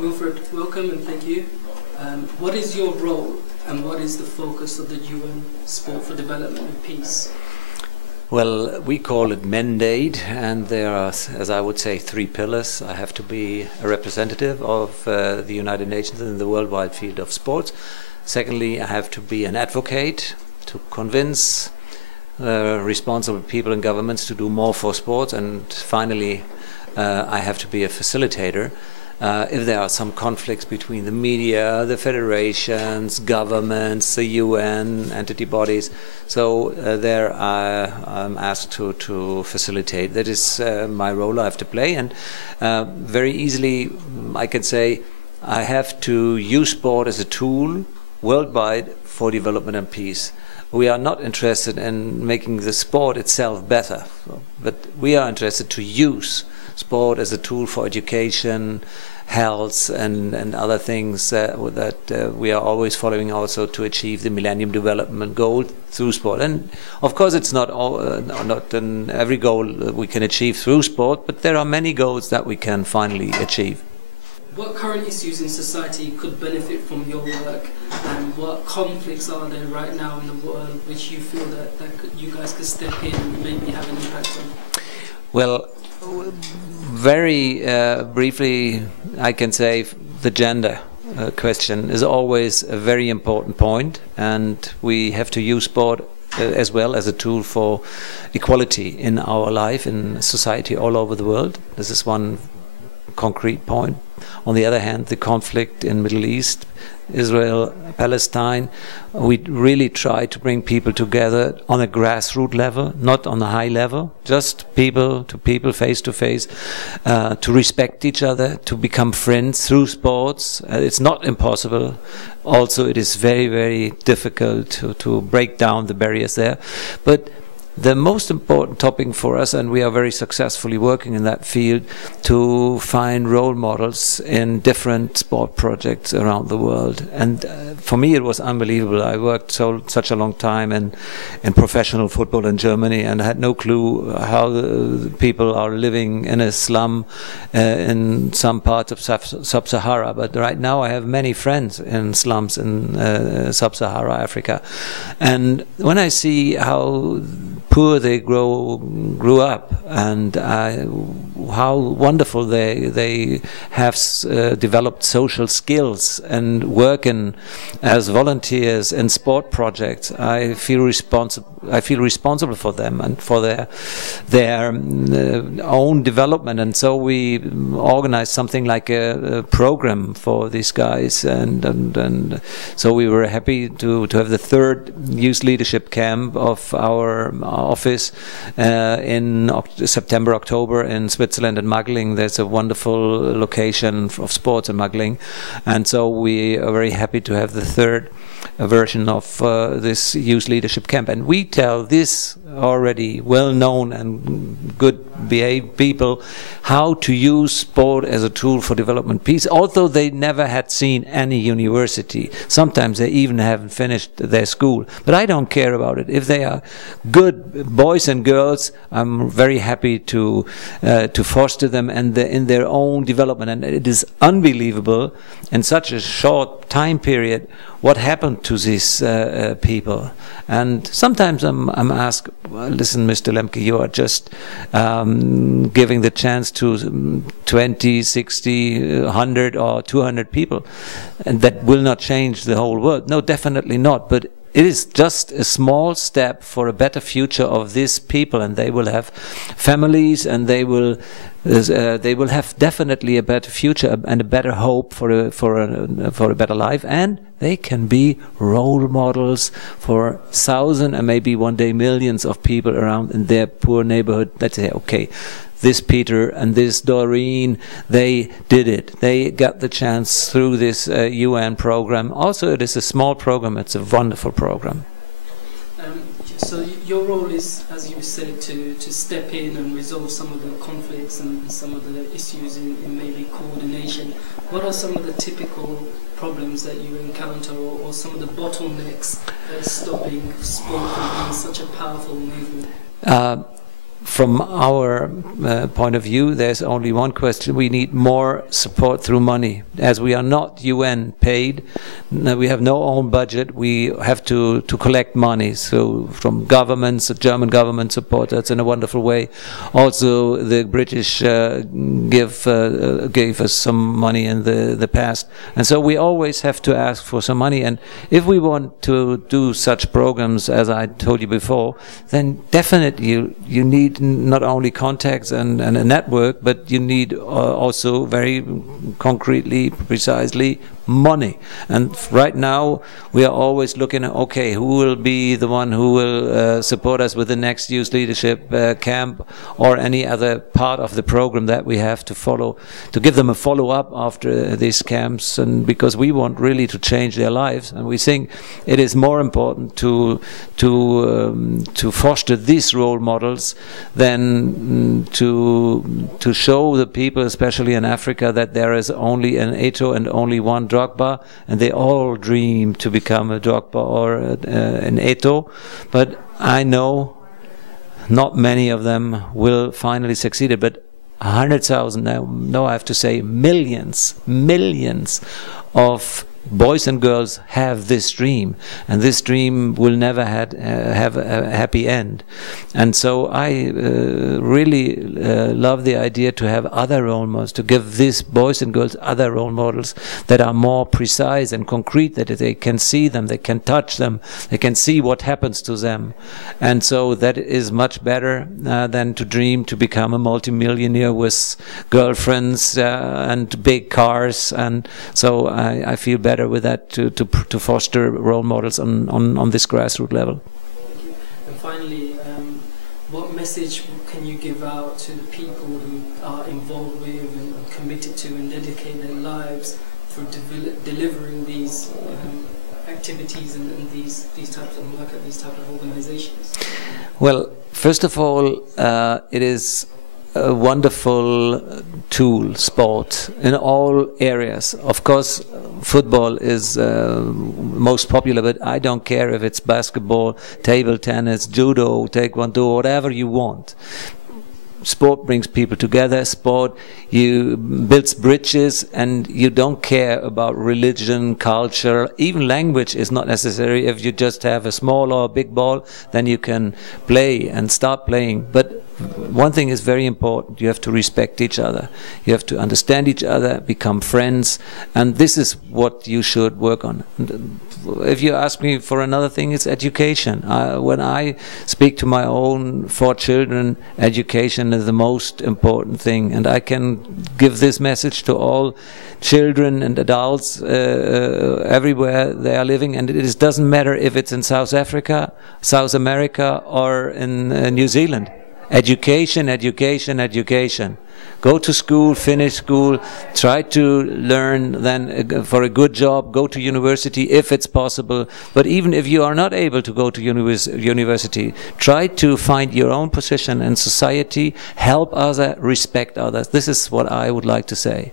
Wilfried, welcome and thank you. What is your role and what is the focus of the UN Sport for Development and Peace? Well, we call it mandate, and there are, as I would say, three pillars. I have to be a representative of the United Nations in the worldwide field of sports. Secondly, I have to be an advocate to convince responsible people and governments to do more for sports. And finally, I have to be a facilitator. If there are some conflicts between the media, the federations, governments, the UN, entity bodies, so there I'm asked to facilitate. That is my role I have to play, and very easily I can say I have to use sport as a tool worldwide for development and peace. We are not interested in making the sport itself better, but we are interested to use sport as a tool for education, health, and other things that we are always following also to achieve the Millennium Development Goal through sport. And of course it's not every goal we can achieve through sport, but there are many goals that we can finally achieve. What current issues in society could benefit from your work, and what conflicts are there right now in the world which you feel that you guys could step in and maybe have an impact on? Well, very briefly, I can say the gender question is always a very important point, and we have to use sport as well as a tool for equality in our life, in society all over the world. This is one concrete point. On the other hand, the conflict in Middle East, Israel, Palestine, we really try to bring people together on a grassroots level, not on a high level, just people to people, face to face, to respect each other, to become friends through sports. It's not impossible. Also, it is very, very difficult to break down the barriers there. But the most important topic for us, and we are very successfully working in that field, to find role models in different sport projects around the world. And for me it was unbelievable. I worked such a long time in professional football in Germany, and I had no clue how the people are living in a slum in some parts of Sub-Sahara. But right now I have many friends in slums in Sub-Sahara Africa. And when I see how poor they grew up, and how wonderful they have developed social skills and working as volunteers in sport projects, I feel responsible for them and for their own development. And so we organized something like a program for these guys, and so we were happy to have the third youth leadership camp of our office in September, October in Switzerland and Magling. There's a wonderful location of sports in Magling, and so we are very happy to have the third version of this youth leadership camp. And we tell this already well-known and good behaved people how to use sport as a tool for development peace, although they never had seen any university. Sometimes they even haven't finished their school. But I don't care about it. If they are good boys and girls, I'm very happy to foster them and in their own development. And it is unbelievable in such a short time period what happened to these people. And sometimes I'm asked, well, listen, Mr. Lemke, you are just giving the chance to 20, 60, 100 or 200 people, and that will not change the whole world. No, definitely not. But it is just a small step for a better future of these people, and they will have families, and they will have definitely a better future and a better hope for a better life, and they can be role models for thousands and maybe one day millions of people around in their poor neighborhood. Let's say, okay, this Peter and this Doreen, they did it. They got the chance through this UN program. Also, it is a small program. It's a wonderful program. So your role is, as you said, to step in and resolve some of the conflicts and some of the issues in maybe coordination. What are some of the typical problems that you encounter, or some of the bottlenecks that are stopping sport from being such a powerful movement? from our point of view, there's only one question. We need more support through money. As we are not UN paid, we have no own budget, we have to collect money. So from governments, the German government support us in a wonderful way. Also, the British gave us some money in the past. And so we always have to ask for some money. And if we want to do such programs, as I told you before, then definitely you need not only contacts and a network, but you need also very concretely, precisely, money. And right now we are always looking at, okay, who will be the one who will support us with the next youth leadership camp or any other part of the program that we have to follow, to give them a follow-up after these camps, and because we want really to change their lives, and we think it is more important to foster these role models than to show the people, especially in Africa, that there is only an Eto'o and only one Drogba, and they all dream to become a Drogba or an Eto'o. But I know not many of them will finally succeed. But 100,000, no, I have to say millions of boys and girls have this dream, and this dream will never have a happy end. And so I really love the idea to have other role models, to give these boys and girls other role models that are more precise and concrete, that they can see them, they can touch them, they can see what happens to them. And so that is much better than to dream to become a multimillionaire with girlfriends and big cars. And so I feel better with that, to foster role models on this grassroots level. Thank you. And finally, what message can you give out to the people who are involved with and committed to and dedicate their lives for delivering these activities and these types of work at these type of organizations? Well, first of all, it is a wonderful tool, sport, in all areas. Of course, football is most popular, but I don't care if it's basketball, table tennis, judo, taekwondo, whatever you want. Sport brings people together. Sport builds bridges, and you don't care about religion, culture, even language is not necessary. If you just have a small or a big ball, then you can play and start playing. But one thing is very important: you have to respect each other, you have to understand each other, become friends, and this is what you should work on. If you ask me for another thing, it's education. When I speak to my own 4 children, education is the most important thing, and I can give this message to all children and adults everywhere they are living, and it doesn't matter if it's in South Africa, South America, or in New Zealand. Education, education, education. Go to school, finish school, try to learn then for a good job, go to university if it's possible. But even if you are not able to go to university, try to find your own position in society, help others, respect others. This is what I would like to say.